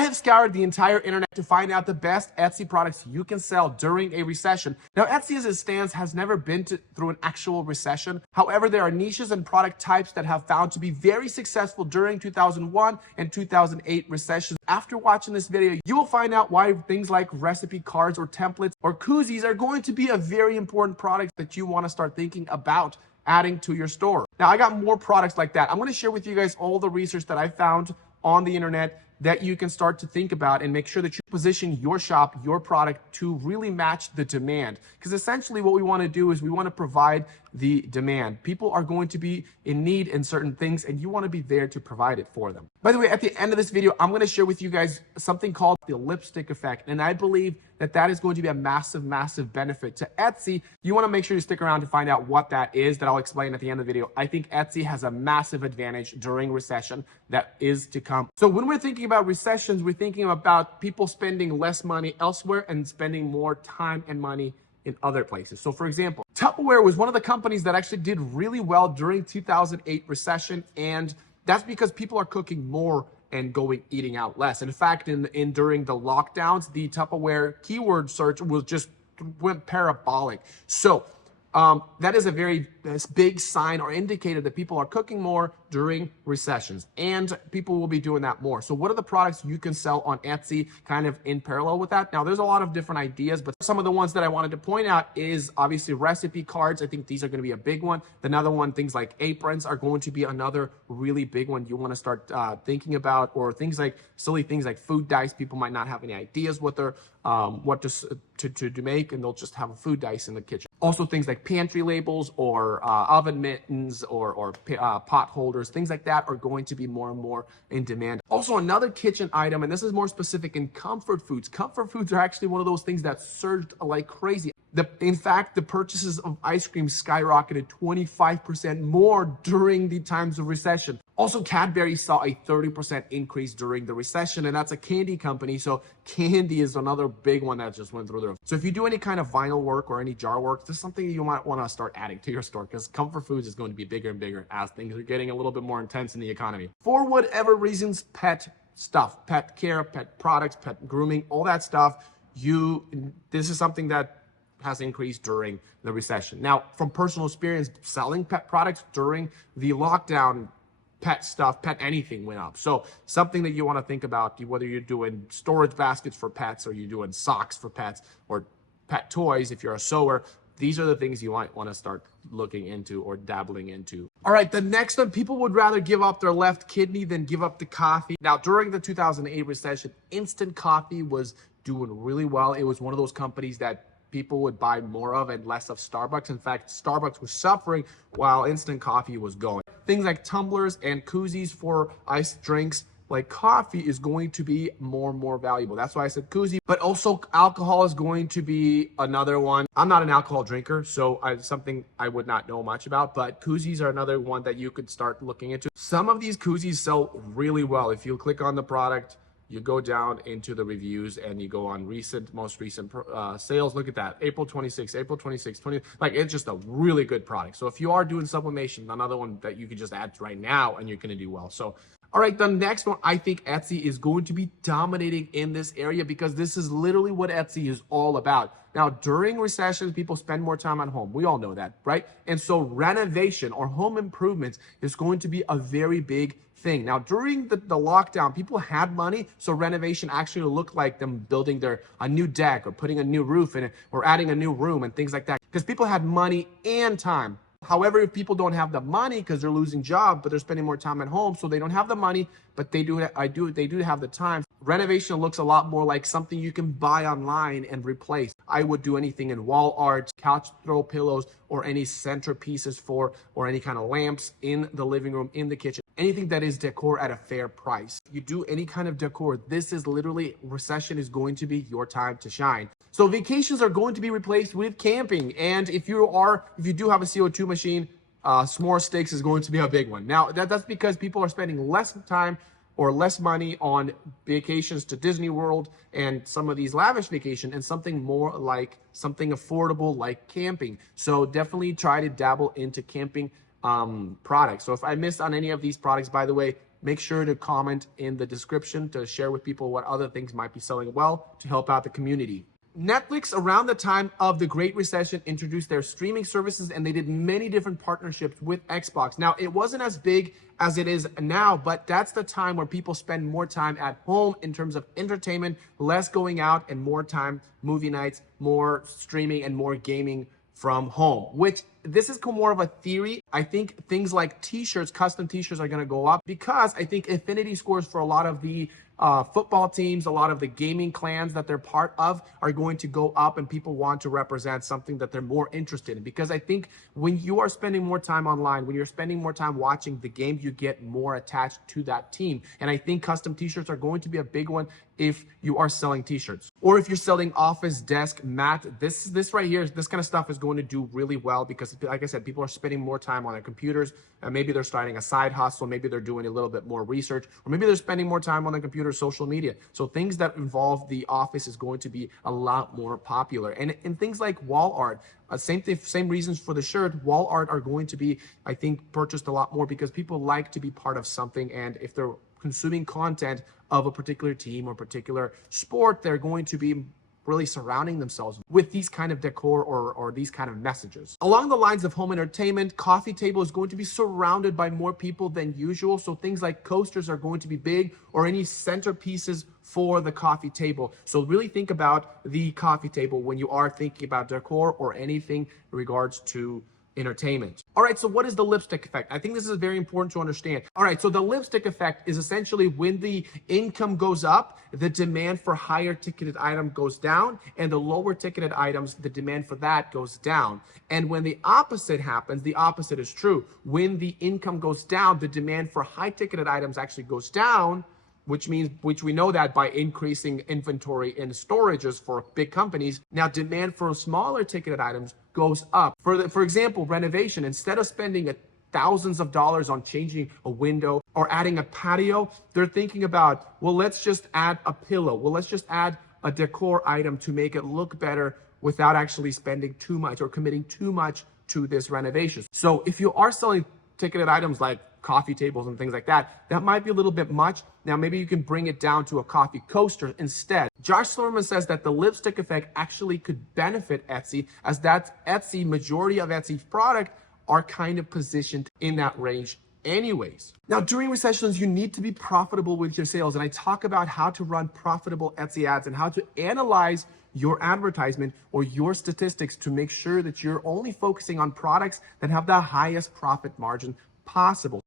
I have scoured the entire internet to find out the best Etsy products you can sell during a recession. Now, Etsy as it stands has never been through an actual recession. However, there are niches and product types that have found to be very successful during 2001 and 2008 recessions. After watching this video, you will find out why things like recipe cards or templates or koozies are going to be a very important product that you want to start thinking about adding to your store. Now, I got more products like that. I'm going to share with you guys all the research that I found on the internet that you can start to think about and make sure that you position your shop, your product to really match the demand. Because essentially what we want to do is we want to provide the demand. People are going to be in need in certain things and you want to be there to provide it for them. By the way, at the end of this video, I'm going to share with you guys something called the lipstick effect. And I believe that that is going to be a massive, massive benefit to Etsy. You want to make sure you stick around to find out what that is that I'll explain at the end of the video. I think Etsy has a massive advantage during recession that is to come. So when we're thinking about recessions, we're thinking about people spending less money elsewhere and spending more time and money in other places. So for example, Tupperware was one of the companies that actually did really well during 2008 recession. And that's because people are cooking more and eating out less. In fact, during the lockdowns, the Tupperware keyword search went parabolic. So that is a very big sign or indicator that people are cooking more during recessions, and people will be doing that more. So what are the products you can sell on Etsy kind of in parallel with that? Now, there's a lot of different ideas, but some of the ones that I wanted to point out is obviously recipe cards. I think these are going to be a big one. Another one, things like aprons are going to be another really big one you want to start thinking about, or things like silly things like food dice. People might not have any ideas what they're what to make, and they'll just have a food dice in the kitchen. Also things like pantry labels or oven mittens or pot holders, things like that are going to be more and more in demand. Also another kitchen item, and this is more specific in comfort foods. Comfort foods are actually one of those things that surged like crazy. In fact, the purchases of ice cream skyrocketed 25% more during the times of recession. Also, Cadbury saw a 30% increase during the recession, and that's a candy company. So candy is another big one that just went through the roof. So if you do any kind of vinyl work or any jar work, this is something you might want to start adding to your store, because comfort foods is going to be bigger and bigger as things are getting a little bit more intense in the economy. For whatever reasons, pet stuff, pet care, pet products, pet grooming, all that stuff, this is something that has increased during the recession. Now, from personal experience, selling pet products during the lockdown, pet stuff, pet anything went up. So something that you want to think about, whether you're doing storage baskets for pets or you're doing socks for pets or pet toys, if you're a sewer, these are the things you might want to start looking into or dabbling into. All right, the next one, people would rather give up their left kidney than give up the coffee. Now, during the 2008 recession, instant coffee was doing really well. It was one of those companies that people would buy more of and less of Starbucks. In fact, Starbucks was suffering while instant coffee was going. Things like tumblers and koozies for iced drinks, like coffee, is going to be more and more valuable. That's why I said koozie, but also alcohol is going to be another one. I'm not an alcohol drinker, so something I would not know much about, but koozies are another one that you could start looking into. Some of these koozies sell really well. If you click on the product, you go down into the reviews and you go on most recent sales. Look at that, April 26, 20, like it's just a really good product. So if you are doing sublimation, another one that you could just add right now and you're gonna do well. So, all right, the next one, I think Etsy is going to be dominating in this area because this is literally what Etsy is all about. Now, during recessions, people spend more time at home. We all know that, right? And so renovation or home improvements is going to be a very big thing. Now, during the lockdown, people had money, so renovation actually looked like them building a new deck or putting a new roof in it or adding a new room and things like that, because people had money and time. However, if people don't have the money because they're losing jobs, but they're spending more time at home, so they don't have the money, but they do have the time. Renovation looks a lot more like something you can buy online and replace. I would do anything in wall art, couch throw pillows, or any centerpieces or any kind of lamps in the living room, in the kitchen. Anything that is decor at a fair price. You do any kind of decor, this is literally, recession is going to be your time to shine. So vacations are going to be replaced with camping. And if you do have a CO2 machine, s'more sticks is going to be a big one. Now, that's because people are spending less time or less money on vacations to Disney World and some of these lavish vacations, and something more like something affordable like camping. So definitely try to dabble into camping products. So if I missed on any of these products, by the way, make sure to comment in the description to share with people what other things might be selling well to help out the community. Netflix, around the time of the Great Recession, introduced their streaming services, and they did many different partnerships with Xbox. Now, it wasn't as big as it is now, but that's the time where people spend more time at home in terms of entertainment, less going out, and more time movie nights, more streaming, and more gaming from home, which this is more of a theory. I think things like t-shirts, custom t-shirts are going to go up because I think affinity scores for a lot of the football teams, a lot of the gaming clans that they're part of are going to go up, and people want to represent something that they're more interested in. Because I think when you are spending more time online, when you're spending more time watching the game, you get more attached to that team. And I think custom t-shirts are going to be a big one if you are selling t-shirts, or if you're selling office desk mat. This right here, this kind of stuff is going to do really well because, like I said, people are spending more time on their computers, and maybe they're starting a side hustle, maybe they're doing a little bit more research, or maybe they're spending more time on their computer, social media. So things that involve the office is going to be a lot more popular. And things like wall art, same reasons for the shirt, wall art are going to be, I think, purchased a lot more because people like to be part of something, and if they're consuming content of a particular team or particular sport, they're going to be really surrounding themselves with these kind of decor or these kind of messages. Along the lines of home entertainment, coffee table is going to be surrounded by more people than usual. So things like coasters are going to be big, or any centerpieces for the coffee table. So really think about the coffee table when you are thinking about decor or anything in regards to entertainment. All right, so what is the lipstick effect? I think this is very important to understand. All right, so the lipstick effect is essentially when the income goes up, the demand for higher ticketed item goes down, and the lower ticketed items, the demand for that goes down. And when the opposite happens, the opposite is true. When the income goes down, the demand for high ticketed items actually goes down, which we know that by increasing inventory in storages for big companies. Now, demand for smaller ticketed items goes up. For example, renovation, instead of spending thousands of dollars on changing a window or adding a patio, they're thinking about, well, let's just add a pillow. Well, let's just add a decor item to make it look better without actually spending too much or committing too much to this renovation. So if you are selling ticketed items like coffee tables and things like that, that might be a little bit much. Now, maybe you can bring it down to a coffee coaster instead. Josh Silverman says that the lipstick effect actually could benefit Etsy, as that's majority of Etsy's product are kind of positioned in that range anyways. Now, during recessions, you need to be profitable with your sales. And I talk about how to run profitable Etsy ads and how to analyze your advertisement or your statistics to make sure that you're only focusing on products that have the highest profit margin possible.